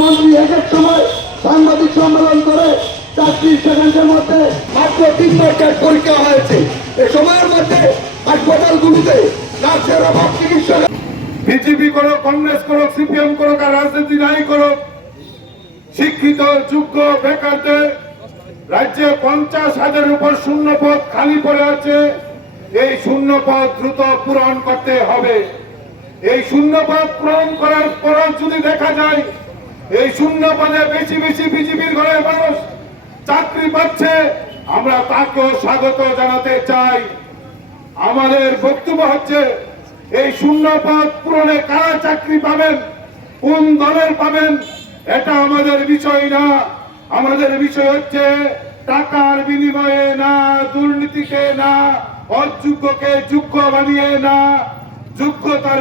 মন্ত্রী এক এক সময় সাংবাদিক সম্মেলন করে 4টি সেকেন্ডের মধ্যে মাত্র 3 মার্কের পরীক্ষা হয়েছে। এই সময়ের মধ্যে হাসপাতালগুলোতে নার্সের অভাব, চিকিৎসক। বিজেপি করো, কংগ্রেস করো, সিপিএম করো, আর রাজনীতি নাই করো, শিক্ষিত যোগ্য বেকারদের রাজ্যে 50,000-এর উপর শূন্য পদ খালি পড়ে আছে। এই শূন্য পদ দ্রুত পূরণ করতে হবে। এই শূন্য পদ পূরণ করার পর যদি দেখা যায় এই শূন্য পদে বেশি বেশি বিজেপির ঘরের মানুষ চাকরি পাচ্ছে, আমরা তাকেও স্বাগত জানাতে চাই। আমাদের বক্তব্য হচ্ছে এই শূন্য পদ পূরণে কারা চাকরি পাবেন, কোন দলের পাবেন, এটা আমাদের বিষয় না। আমাদের বিষয় হচ্ছে টাকার বিনিময়ে না, দুর্নীতিকে না, অযোগ্যকে যোগ্য বানিয়ে না, যোগ্যতার